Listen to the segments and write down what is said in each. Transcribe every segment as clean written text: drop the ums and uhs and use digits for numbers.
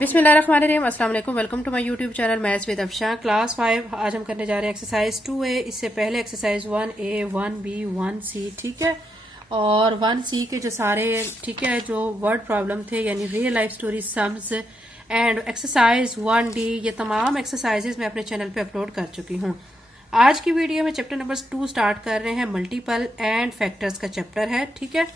बिस्मिल्लाहिर्रहमानिर्रहीम, अस्सलाम वालेकुम। Welcome to my YouTube channel maths with Afsha. Class 5 आज हम करने जा रहे हैं एक्सरसाइज 2A। इससे पहले एक्सरसाइज 1A 1B 1C, ठीक है, और 1C के जो सारे, ठीक है, जो वर्ड प्रॉब्लम थे यानी real life story sums and exercise 1D, ये तमाम एक्सरसाइजेज मैं अपने चैनल पे अपलोड कर चुकी हूँ। आज की वीडियो में चैप्टर नंबर 2 स्टार्ट कर रहे हैं। मल्टीपल एंड फैक्टर्स का चैप्टर है, ठीक है।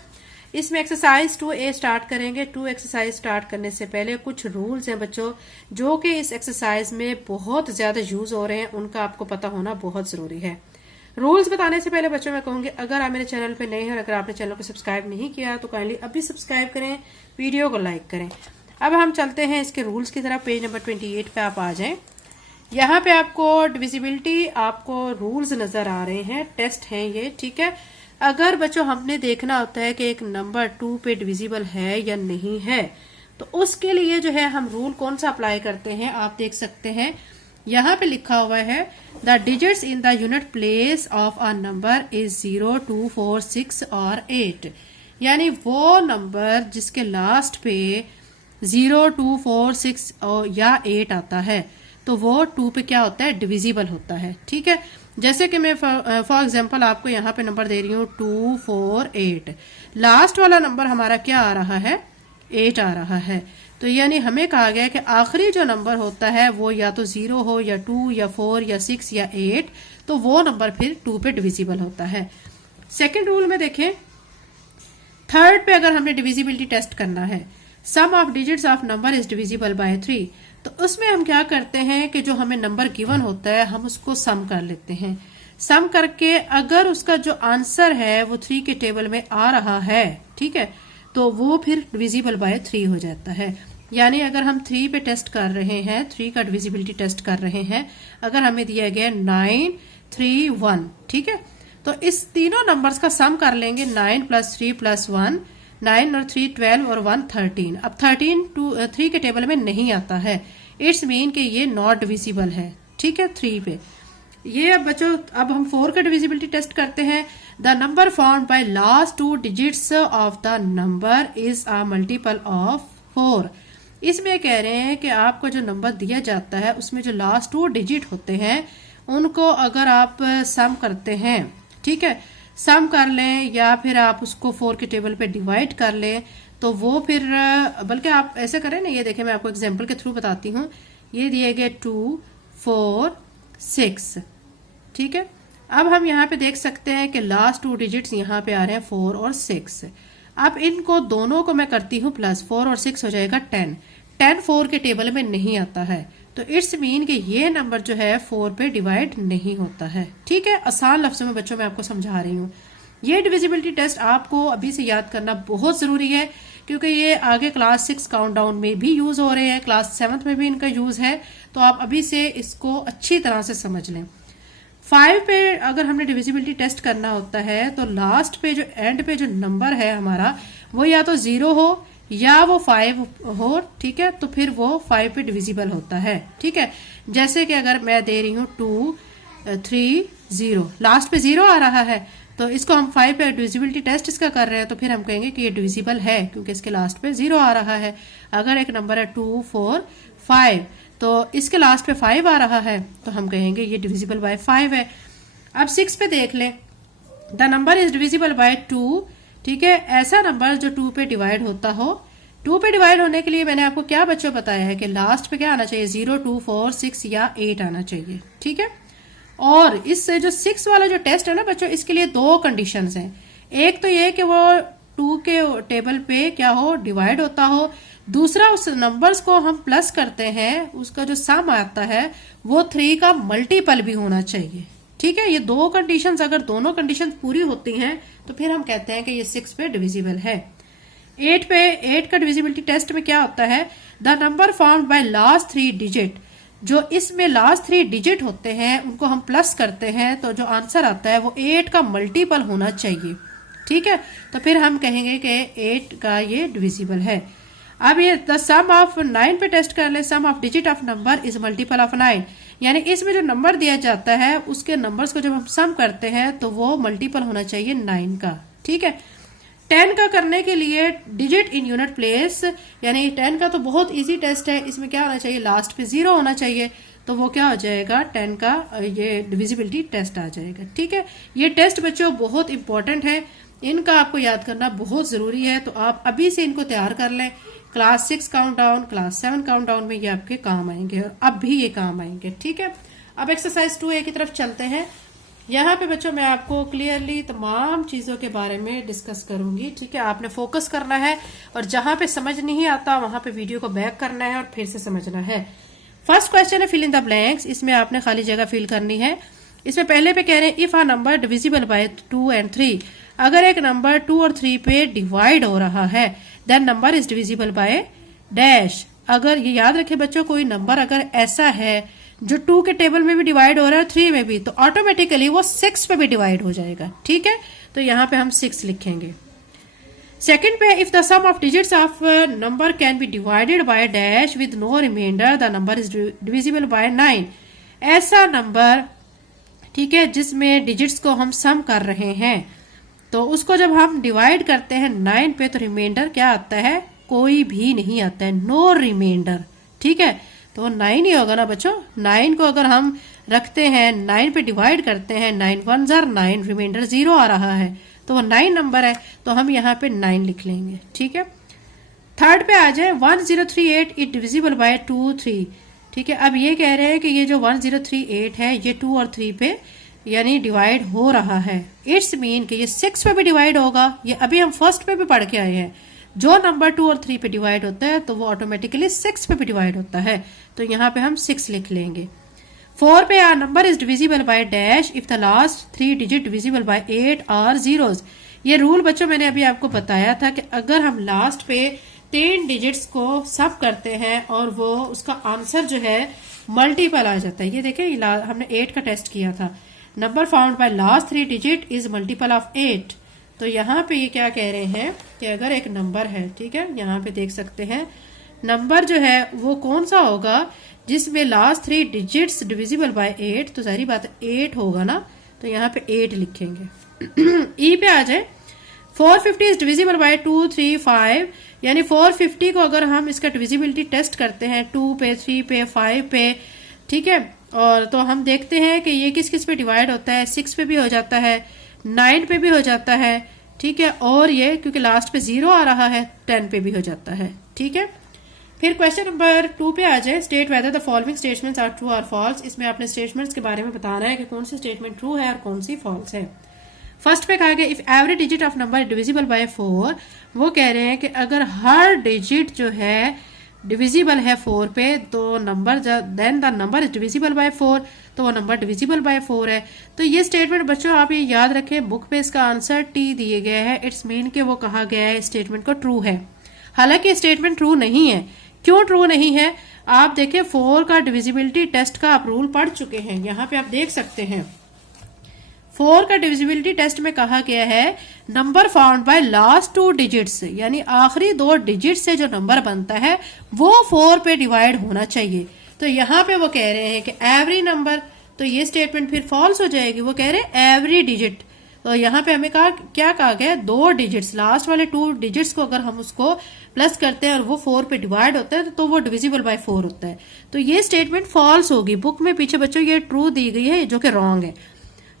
इसमें एक्सरसाइज 2A स्टार्ट करेंगे। 2 एक्सरसाइज स्टार्ट करने से पहले कुछ रूल्स हैं बच्चों, जो कि इस एक्सरसाइज में बहुत ज्यादा यूज हो रहे हैं, उनका आपको पता होना बहुत जरूरी है। रूल्स बताने से पहले बच्चों मैं कहूंगी, अगर आप मेरे चैनल पे नए हैं और अगर आपने चैनल को सब्सक्राइब नहीं किया तो काइंडली अभी सब्सक्राइब करें, वीडियो को लाइक करें। अब हम चलते हैं इसके रूल्स की तरफ। पेज नंबर 28 पे आप आ जाएं। यहाँ पे आपको डिविजिबिलिटी, आपको रूल्स नजर आ रहे हैं, टेस्ट हैं ये, ठीक है। अगर बच्चों हमने देखना होता है कि एक नंबर 2 पे डिविजिबल है या नहीं है, तो उसके लिए जो है हम रूल कौन सा अप्लाई करते हैं, आप देख सकते हैं। यहाँ पे लिखा हुआ है the digits in the unit place of a number is 0, 2, 4, 6 और 8। यानी वो नंबर जिसके लास्ट पे 0, 2, 4, 6 या 8 आता है, तो वो 2 पे क्या होता है, डिविजिबल होता है, ठीक है। जैसे कि मैं फॉर एग्जांपल आपको यहाँ पे नंबर दे रही हूँ 2, 4, 8। लास्ट वाला नंबर हमारा क्या आ रहा है, 8 आ रहा है। तो यानी हमें कहा गया है कि आखिरी जो नंबर होता है वो या तो 0 हो या 2 या 4 या 6 या 8, तो वो नंबर फिर 2 पे डिविजिबल होता है। सेकेंड रूल में देखें, थर्ड पे अगर हमने डिविजिबिलिटी टेस्ट करना है, sum of digits of number is divisible by 3, तो उसमें हम क्या करते हैं कि जो हमें नंबर गिवन होता है हम उसको सम कर लेते हैं। सम करके अगर उसका जो आंसर है वो 3 के टेबल में आ रहा है, ठीक है, तो वो फिर डिविजिबल बाय 3 हो जाता है। यानी अगर हम 3 पे टेस्ट कर रहे हैं, 3 का डिविजिबिलिटी टेस्ट कर रहे हैं, अगर हमें दिया गया 9, 3, 1, ठीक है, तो इस तीनों नंबर्स का सम कर लेंगे। 9 + 3 + 1, 9 और 3 12 और 1 13। अब 13 3 के टेबल में नहीं आता है, इट्स मीन कि ये नॉट डिविजिबल है, ठीक है, 3 पे। ये अब बच्चों, अब हम 4 का डिविजिबिलिटी टेस्ट करते हैं। The number found by last 2 digits of the number is a multiple of 4। इसमें कह रहे हैं कि आपको जो नंबर दिया जाता है उसमें जो लास्ट 2 डिजिट होते हैं उनको अगर आप सम करते हैं, ठीक है, सम कर लें या फिर आप उसको 4 के टेबल पे डिवाइड कर लें, तो वो फिर, बल्कि आप ऐसे करें ना, ये देखें मैं आपको एग्जांपल के थ्रू बताती हूँ। ये दिए गए 2, 4, 6, ठीक है। अब हम यहाँ पे देख सकते हैं कि लास्ट 2 डिजिट्स यहाँ पे आ रहे हैं 4 और 6। अब इनको दोनों को मैं करती हूँ प्लस, 4 और 6 हो जाएगा 10। 10 4 के टेबल में नहीं आता है, तो इट्स मीन कि ये नंबर जो है 4 पे डिवाइड नहीं होता है, ठीक है। आसान लफ्जों में बच्चों मैं आपको समझा रही हूँ। ये डिविजिबिलिटी टेस्ट आपको अभी से याद करना बहुत जरूरी है, क्योंकि ये आगे क्लास 6 काउंटडाउन में भी यूज हो रहे हैं, क्लास 7 में भी इनका यूज है, तो आप अभी से इसको अच्छी तरह से समझ लें। 5 पे अगर हमने डिविजिबिलिटी टेस्ट करना होता है, तो लास्ट पे जो एंड पे जो नंबर है हमारा, वो या तो 0 हो या वो 5 हो, ठीक है, तो फिर वो 5 पे डिविजिबल होता है, ठीक है। जैसे कि अगर मैं दे रही हूँ 2, 3, 0, लास्ट पे 0 आ रहा है, तो इसको हम 5 पे डिविजिबिलिटी टेस्ट इसका कर रहे हैं, तो फिर हम कहेंगे कि ये डिविजिबल है क्योंकि इसके लास्ट पे 0 आ रहा है। अगर एक नंबर है 2, 4, 5, तो इसके लास्ट पे 5 आ रहा है, तो हम कहेंगे ये डिविजिबल बाय 5 है। अब 6 पे देख लें, the number is divisible bye 2, ठीक है। ऐसा नंबर जो 2 पे डिवाइड होता हो, 2 पे डिवाइड होने के लिए मैंने आपको क्या बच्चों बताया है कि लास्ट पे क्या आना चाहिए, 0, 2, 4, 6 या 8 आना चाहिए, ठीक है। और इस जो 6 वाला जो टेस्ट है ना बच्चों, इसके लिए 2 कंडीशंस हैं। एक तो ये कि वो 2 के टेबल पे क्या हो, डिवाइड होता हो। दूसरा, उस नंबर्स को हम प्लस करते हैं, उसका जो सम आता है वो 3 का मल्टीपल भी होना चाहिए, ठीक है। ये 2 कंडीशंस, अगर दोनों कंडीशंस पूरी होती हैं तो फिर हम कहते हैं कि ये 6 पे डिविजिबल है। 8 का डिविजिबिलिटी टेस्ट में क्या होता है, the number found by last 3 digit, जो इसमें लास्ट 3 डिजिट होते हैं उनको हम प्लस करते हैं, तो जो आंसर आता है वो 8 का मल्टीपल होना चाहिए, ठीक है। तो फिर हम कहेंगे कि 8 का ये डिविजिबल है। अब ये द सम ऑफ 9 पे टेस्ट कर ले, sum of digit of number is multiple of 9, यानी इसमें जो नंबर दिया जाता है उसके नंबर्स को जब हम सम करते हैं तो वो मल्टीपल होना चाहिए 9 का, ठीक है। 10 का करने के लिए डिजिट इन यूनिट प्लेस, यानी 10 का तो बहुत इजी टेस्ट है, इसमें क्या होना चाहिए, लास्ट पे 0 होना चाहिए, तो वो क्या हो जाएगा, 10 का ये डिविजिबिलिटी टेस्ट आ जाएगा। ठीक है, ये टेस्ट बच्चों बहुत इंपॉर्टेंट है, इनका आपको याद करना बहुत जरूरी है, तो आप अभी से इनको तैयार कर लें। क्लास 6 काउंटडाउन, क्लास 7 काउंटडाउन में ये आपके काम आएंगे और अब भी ये काम आएंगे। ठीक है, अब एक्सरसाइज 2A की तरफ चलते हैं। यहाँ पे बच्चों मैं आपको क्लियरली तमाम चीजों के बारे में डिस्कस करूंगी। ठीक है, आपने फोकस करना है और जहां पे समझ नहीं आता वहां पे वीडियो को बैक करना है और फिर से समझना है। फर्स्ट क्वेश्चन है फिल इन द ब्लैंक्स, इसमें आपने खाली जगह फिल करनी है। इसमें पहले पे कह रहे हैं if a number divisible by 2 and 3, अगर एक नंबर 2 और 3 पे डिवाइड हो रहा है then number is divisible by dash. अगर ये याद रखे बच्चों, कोई नंबर अगर ऐसा है जो 2 के टेबल में भी डिवाइड हो रहा है और 3 में भी, तो ऑटोमेटिकली वो 6 पे भी डिवाइड हो जाएगा। ठीक है, तो यहाँ पे हम 6 लिखेंगे। सेकंड पे if the sum of digits of number can be divided by dash with no remainder the number is divisible by 9। ऐसा नंबर, ठीक है, जिसमें डिजिट्स को हम सम कर रहे हैं, तो उसको जब हम डिवाइड करते हैं 9 पे, तो रिमाइंडर क्या आता है, कोई भी नहीं आता है, नो रिमाइंडर। ठीक है, तो 9 ही होगा ना बच्चों। 9 को अगर हम रखते हैं 9 पे डिवाइड करते हैं, 9 1 जार 9, रिमाइंडर 0 आ रहा है, तो वो 9 नंबर है, तो हम यहाँ पे 9 लिख लेंगे। ठीक है, थर्ड पे आ जाए 1038 इट डिविजिबल बाय 2 3। ठीक है, अब ये कह रहे हैं कि ये जो 1038 है ये 2 और 3 पे यानी डिवाइड हो रहा है। इट्स मीन कि ये 6 पे भी डिवाइड होगा। ये अभी हम फर्स्ट पे भी पढ़ के आए हैं, जो नंबर 2 और 3 पे डिवाइड होता है तो वो ऑटोमेटिकली 6 पे भी डिवाइड होता है, तो यहाँ पे हम 6 लिख लेंगे। 4 पे a number is divisible by dash if the last 3 digit divisible by 8 are zeros. ये रूल बच्चों मैंने अभी आपको बताया था कि अगर हम लास्ट पे 3 डिजिट्स को सब करते हैं और वो उसका आंसर जो है मल्टीपल आ जाता है। ये देखें, हमने 8 का टेस्ट किया था, number found by last 3 digit is multiple of 8। तो यहाँ पे ये क्या कह रहे हैं कि अगर एक नंबर है, ठीक है, यहाँ पे देख सकते हैं नंबर जो है वो कौन सा होगा जिसमें लास्ट 3 डिजिट्स डिविजिबल बाय 8, तो सारी बात 8 होगा ना, तो यहाँ पे 8 लिखेंगे। ई पे आ जाए 450 इज डिविजिबल बाय 2 3 5, यानी 450 को अगर हम इसका डिविजिबिलिटी टेस्ट करते हैं 2 पे 3 पे 5 पे, ठीक है, और तो हम देखते हैं कि ये किस किस पे डिवाइड होता है, 6 पे भी हो जाता है, 9 पे भी हो जाता है, ठीक है, और ये क्योंकि लास्ट पे 0 आ रहा है 10 पे भी हो जाता है। ठीक है, फिर क्वेश्चन नंबर 2 पे आ जाए state whether the following statements are true और फॉल्स। इसमें आपने स्टेटमेंट्स के बारे में बताना है कि कौन सी स्टेटमेंट ट्रू है और कौन सी फॉल्स है। फर्स्ट पे कहा गया if every digit of number divisible by 4, वो कह रहे हैं कि अगर हर डिजिट जो है डिविजिबल है 4 पे, तो number then the number is divisible by 4, तो वो नंबर डिविजिबल बाय 4 है। तो ये स्टेटमेंट बच्चों आप ये याद रखें, बुक पे इसका आंसर टी दिए गया है, इट्स मीन के वो कहा गया है स्टेटमेंट को ट्रू है। हालांकि स्टेटमेंट ट्रू नहीं है। क्यों ट्रू नहीं है, आप देखें 4 का डिविजिबिलिटी टेस्ट का आप रूल पढ़ चुके हैं, यहाँ पे आप देख सकते हैं 4 का डिविजिबिलिटी टेस्ट में कहा गया है number found by last 2 digits, यानी आखिरी 2 डिजिट से जो नंबर बनता है वो 4 पे डिवाइड होना चाहिए। तो यहाँ पे वो कह रहे हैं कि एवरी नंबर, तो ये स्टेटमेंट फिर फॉल्स हो जाएगी। वो कह रहे हैं एवरी डिजिट, तो यहाँ पे हमें क्या कहा गया, 2 डिजिट्स, लास्ट वाले 2 डिजिट्स को अगर हम उसको प्लस करते हैं और वो 4 पे डिवाइड होता है तो वो डिविजिबल बाय 4 होता है। तो ये स्टेटमेंट फॉल्स होगी। बुक में पीछे बच्चों ये ट्रू दी गई है जो कि रॉन्ग है।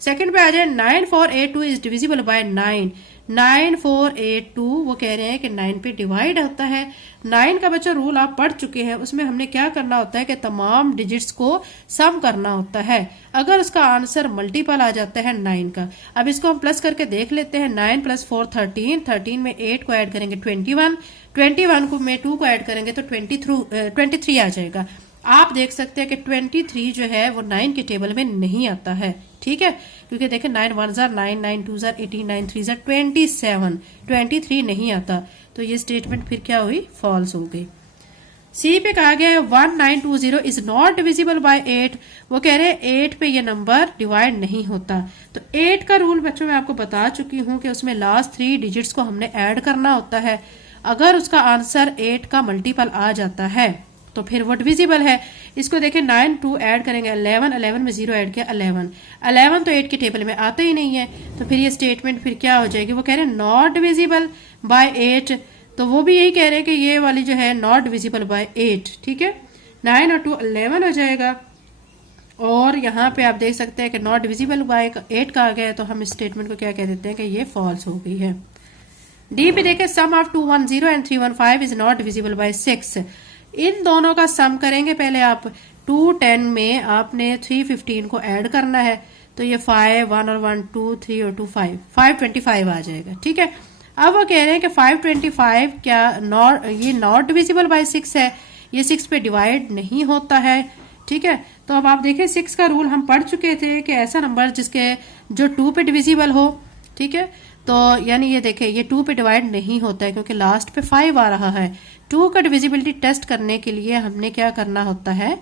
सेकंड पे आ जाए 9482 इज डिविजिबल बाय 9, 9482 वो कह रहे हैं कि 9 पे डिवाइड होता है। 9 का बच्चा रूल आप पढ़ चुके हैं, उसमें हमने क्या करना होता है कि तमाम डिजिट्स को सम करना होता है। अगर उसका आंसर मल्टीपल आ जाता है 9 का, अब इसको हम प्लस करके देख लेते हैं। 9 + 4 13, 13 में 8 को ऐड करेंगे 21, 21 को में 2 को ऐड करेंगे तो 23 आ जाएगा। आप देख सकते हैं कि 23 जो है वो 9 के टेबल में नहीं आता है। ठीक है, क्योंकि देखें 9 1 जार 9, 9 2 जार 18, 9 3 जार 27, 23 नहीं आता, तो ये स्टेटमेंट फिर क्या हुई, फॉल्स हो गई। सी पे कहा गया है 1920 इज नॉट डिविजिबल बाय 8, वो कह रहे हैं 8 पे ये नंबर डिवाइड नहीं होता। तो 8 का रूल बच्चों मैं आपको बता चुकी हूं कि उसमें लास्ट 3 डिजिट्स को हमने ऐड करना होता है। अगर उसका आंसर 8 का मल्टीपल आ जाता है तो फिर वो डिविजिबल है। इसको देखें 9 2 ऐड करेंगे 11, 11 में 0 ऐड किया 11, 11 तो 8 के टेबल में आता ही नहीं है, तो फिर ये स्टेटमेंट फिर क्या हो जाएगी, वो कह रहे हैं नॉट डिविजिबल बाय 8, तो वो भी यही कह रहे हैं कि ये वाली जो है नॉट डिविजिबल बाय 8, ठीक है। 9 और 2 11 हो जाएगा, और यहाँ पे आप देख सकते हैं कि नॉट डिविजिबल बाय 8 का आ गया है, तो हम इस स्टेटमेंट को क्या कह देते हैं कि ये फॉल्स हो गई है। डी पे देखें sum of 210 and 315 is not divisible by 6। इन दोनों का सम करेंगे पहले आप। 210 में आपने 315 को ऐड करना है, तो ये 5 1 और 1 2 3 और 2 5 525 आ जाएगा, ठीक है। अब वो कह रहे हैं कि 525 क्या ये नॉट डिविजिबल बाय 6 है, ये 6 पे डिवाइड नहीं होता है, ठीक है। तो अब आप देखें 6 का रूल हम पढ़ चुके थे कि ऐसा नंबर जिसके जो 2 पे डिविजिबल हो, ठीक है, तो यानी ये देखें ये 2 पे डिवाइड नहीं होता है क्योंकि लास्ट पे 5 आ रहा है। 2 का डिविजिबिलिटी टेस्ट करने के लिए हमने क्या करना होता है,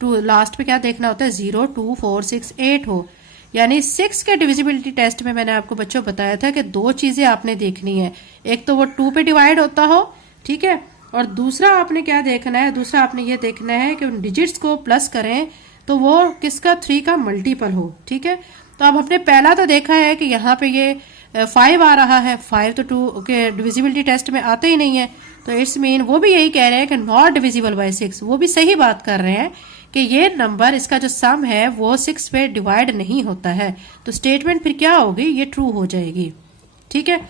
2 लास्ट पे क्या देखना होता है 0 2 4 6 8 हो, यानी 6 के डिविजिबिलिटी टेस्ट में मैंने आपको बच्चों बताया था कि दो चीजें आपने देखनी है, एक तो वो 2 पे डिवाइड होता हो, ठीक है, और दूसरा आपने क्या देखना है, दूसरा आपने ये देखना है कि उन डिजिट्स को प्लस करें तो वो किसका 3 का मल्टीपल हो, ठीक है। तो अब हमने पहला तो देखा है कि यहाँ पे ये 5 आ रहा है, 5 तो 2 के डिविजिबिलिटी टेस्ट में आते ही नहीं है, तो इट्स मीन वो भी यही कह रहे हैं कि नॉट डिविजिबल बाय 6, वो भी सही बात कर रहे हैं कि ये नंबर इसका जो सम है वो 6 पे डिवाइड नहीं होता है, तो स्टेटमेंट फिर क्या होगी, ये ट्रू हो जाएगी, ठीक है।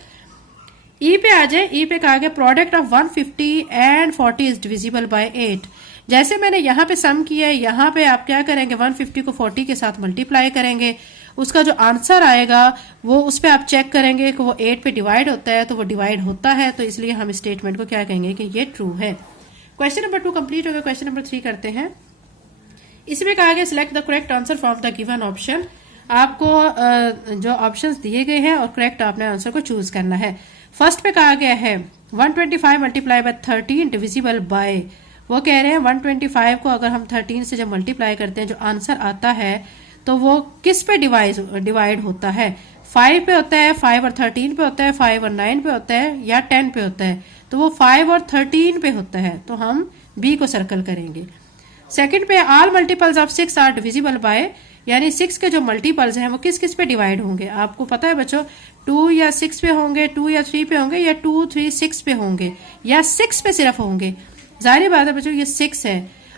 ई पे आ जाए, ई पे कहा गया product of 150 and 40 is divisible by 8। जैसे मैंने यहाँ पे सम किया है, यहाँ पे आप क्या करेंगे 150 को 40 के साथ मल्टीप्लाई करेंगे, उसका जो आंसर आएगा वो उस पर आप चेक करेंगे कि वो 8 पे डिवाइड होता है, तो वो डिवाइड होता है, तो इसलिए हम स्टेटमेंट को क्या कहेंगे कि ये ट्रू है। क्वेश्चन नंबर 2 कंप्लीट हो गया। क्वेश्चन नंबर 3 करते हैं। इसमें कहा गया select the correct answer from the given option. आपको जो ऑप्शंस दिए गए हैं और करेक्ट आपने आंसर को चूज करना है। फर्स्ट पे कहा गया है 125 मल्टीप्लाई बाय 13 डिविजिबल बाय, वो कह रहे हैं 125 को अगर हम 13 से जब मल्टीप्लाई करते हैं जो आंसर आता है तो वो किस पे डिवाइड होता है, 5 पे होता है, 5 और 13 पे होता है, 5 और 9 पे होता है, या 10 पे होता है, तो वो 5 और 13 पे होता है, तो हम बी को सर्कल करेंगे। सेकंड पे all multiples of 6 are divisible by, यानी 6 के जो मल्टीपल्स हैं वो किस किस पे डिवाइड होंगे, आपको पता है बच्चों 2 या 6 पे होंगे, 2 या 3 पे होंगे, या 2 3 6 पे होंगे, या 6 पे सिर्फ होंगे। जाहिर बात है बच्चों ये 6 है,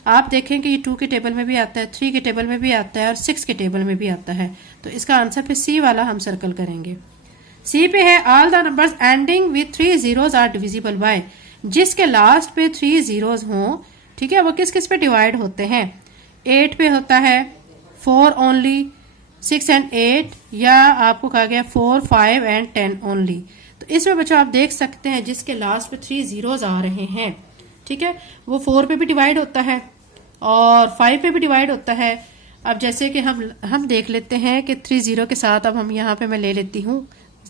आप देखें कि ये 2 के टेबल में भी आता है, 3 के टेबल में भी आता है और 6 के टेबल में भी आता है, तो इसका आंसर फिर सी वाला हम सर्कल करेंगे। सी पे है all the numbers ending with 3 zeros are divisible by, जिसके लास्ट पे 3 zeros हों, ठीक है, वो किस किस पे डिवाइड होते हैं, 8 पे होता है, 4 ओनली, 6 एंड 8, या आपको कहा गया 4 5 एंड 10 ओनली। तो इसमें बच्चों आप देख सकते हैं जिसके लास्ट पे 3 zeros आ रहे हैं, ठीक है, वो 4 पे भी डिवाइड होता है और 5 पे भी डिवाइड होता है। अब जैसे कि हम देख लेते हैं कि 3 0 के साथ अब हम यहाँ पे मैं ले लेती हूँ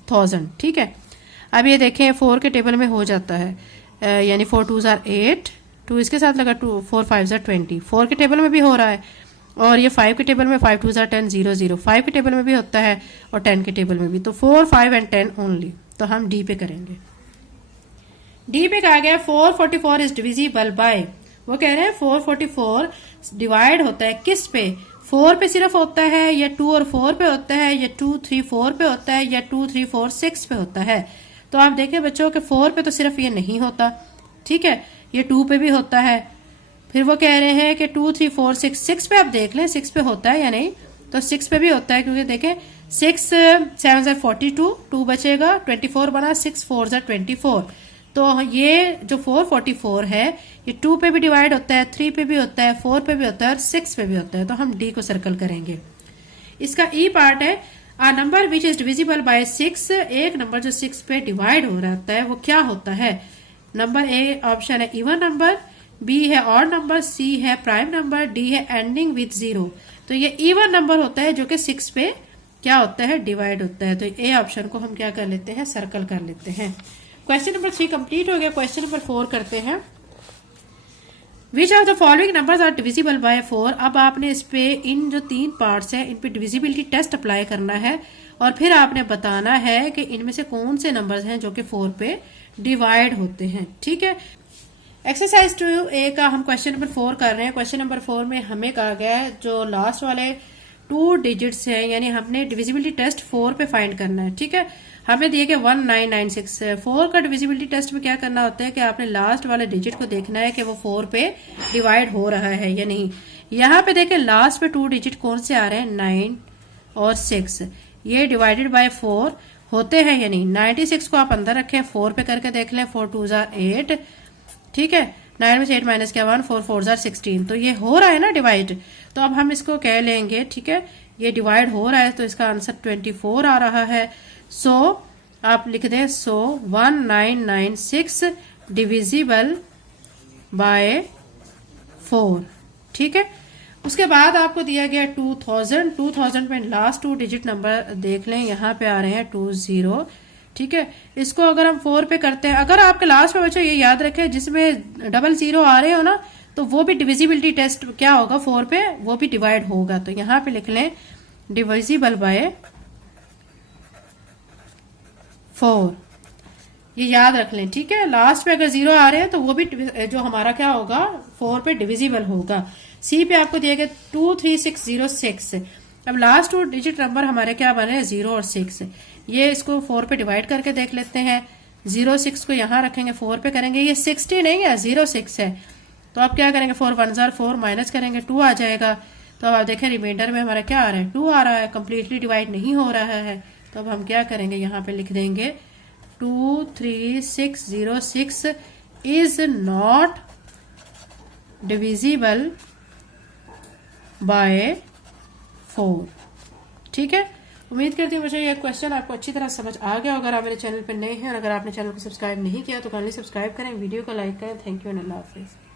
1000, ठीक है। अब ये देखें 4 के टेबल में हो जाता है, यानी 4 2s are 8, 2 इसके साथ लगा 2 4 5s are 20, 4 के टेबल में भी हो रहा है, और ये 5 के टेबल में 5 2s are 10 0 0, 5 के टेबल में भी होता है और 10 के टेबल में भी, तो 4 5 एंड 10 ओनली, तो हम डी पे करेंगे। डी पे कहा गया 444 इज डिविजिबल बाय, वो कह रहे हैं 444 डिवाइड होता है किस पे, 4 पे सिर्फ होता है, या 2 और 4 पे होता है, या 2 3 4 पे होता है, या 2 3 4 6 पे होता है। तो आप देखें बच्चों के 4 पे तो सिर्फ ये नहीं होता, ठीक है, ये 2 पे भी होता है, फिर वो कह रहे हैं कि 2 3 4 6 पे आप देख लें 6 पे होता है या नहीं, तो 6 पे भी होता है, क्योंकि देखें 6 7 42, 2 बचेगा, 24 बना, 6 4 24, तो ये जो 444 है ये 2 पे भी डिवाइड होता है, 3 पे भी होता है, 4 पे भी होता है और 6 पे भी होता है, तो हम डी को सर्कल करेंगे। इसका ई पार्ट है a number which is divisible by 6, एक नंबर जो 6 पे डिवाइड हो रहा होता है वो क्या होता है। नंबर ए ऑप्शन है इवन नंबर, बी है ऑड नंबर, सी है प्राइम नंबर, डी है एंडिंग विथ 0। तो ये इवन नंबर होता है जो कि 6 पे क्या होता है डिवाइड होता है, तो ए ऑप्शन को हम क्या कर लेते हैं सर्कल कर लेते हैं। क्वेश्चन नंबर 3 कंप्लीट हो गया। क्वेश्चन नंबर 4 करते हैं। Which of the following numbers are divisible by 4। अब आपने इस पे इन जो 3 पार्ट्स हैं इन पे डिविजिबिलिटी टेस्ट अप्लाई करना है और फिर आपने बताना है कि इनमें से कौन से नंबर्स हैं जो कि 4 पे डिवाइड होते हैं, ठीक है। एक्सरसाइज 2A का हम क्वेश्चन नंबर 4 कर रहे हैं। क्वेश्चन नंबर 4 में हमें कहा गया है जो लास्ट वाले 2 डिजिट्स हैं, यानी हमने डिविजिबिलिटी टेस्ट 4 पे फाइंड करना है। ठीक है, हमें दिए गए 1996। 4 का डिविजिबिलिटी टेस्ट में क्या करना होता है कि आपने लास्ट वाले डिजिट को देखना है कि वो 4 पे डिवाइड हो रहा है या नहीं। यहाँ पे देखें लास्ट पे 2 डिजिट कौन से आ रहे हैं, 9 और 6। ये डिवाइडेड बाय 4 होते हैं या नहीं। 96 को आप अंदर रखें, 4 पे करके देख लें। 4 2 जार 8, ठीक है। 9 में से 8 माइनस क्या 1, 4 4 जार 16। तो ये हो रहा है ना डिवाइड, तो अब हम इसको कह लेंगे, ठीक है, ये डिवाइड हो रहा है तो इसका आंसर 24 आ रहा है। सो आप लिख दें, सो 1996 डिविजिबल बाय 4। ठीक है, उसके बाद आपको दिया गया 2000 में लास्ट 2 डिजिट नंबर देख लें, यहाँ पे आ रहे हैं 20। ठीक है, इसको अगर हम 4 पे करते हैं, अगर आपके लास्ट में बच्चों ये याद रखें जिसमें 00 आ रहे हो ना, तो वो भी डिविजिबिलिटी टेस्ट क्या होगा 4 पे, वो भी डिवाइड होगा। तो यहाँ पे लिख लें डिविजिबल बाय 4, ये याद रख लें। ठीक है, लास्ट में अगर 0 आ रहे हैं तो वो भी जो हमारा क्या होगा 4 पे डिविजिबल होगा। सी पे आपको दिया गया 23606। अब लास्ट 2 डिजिट नंबर हमारे क्या बने, 0 और 6। ये इसको 4 पे डिवाइड करके देख लेते हैं। 06 को यहाँ रखेंगे, 4 पे करेंगे, ये 60 नहीं है 06 है। तो आप क्या करेंगे, 4 1 जार 4 माइनस करेंगे 2 आ जाएगा। तो अब आप देखें रिमाइंडर में हमारा क्या आ रहा है, 2 आ रहा है, कंप्लीटली डिवाइड नहीं हो रहा है। तो अब हम क्या करेंगे, यहाँ पे लिख देंगे 23606 इज नॉट डिविजिबल बाय 4। ठीक है, उम्मीद करती हूँ मुझे ये क्वेश्चन आपको अच्छी तरह समझ आ गया। अगर आप मेरे चैनल पर नए हैं और अगर आपने चैनल को सब्सक्राइब नहीं किया तो काइंडली सब्सक्राइब करें, वीडियो को लाइक करें। थैंक यू एंड अल्लाह हाफिज़।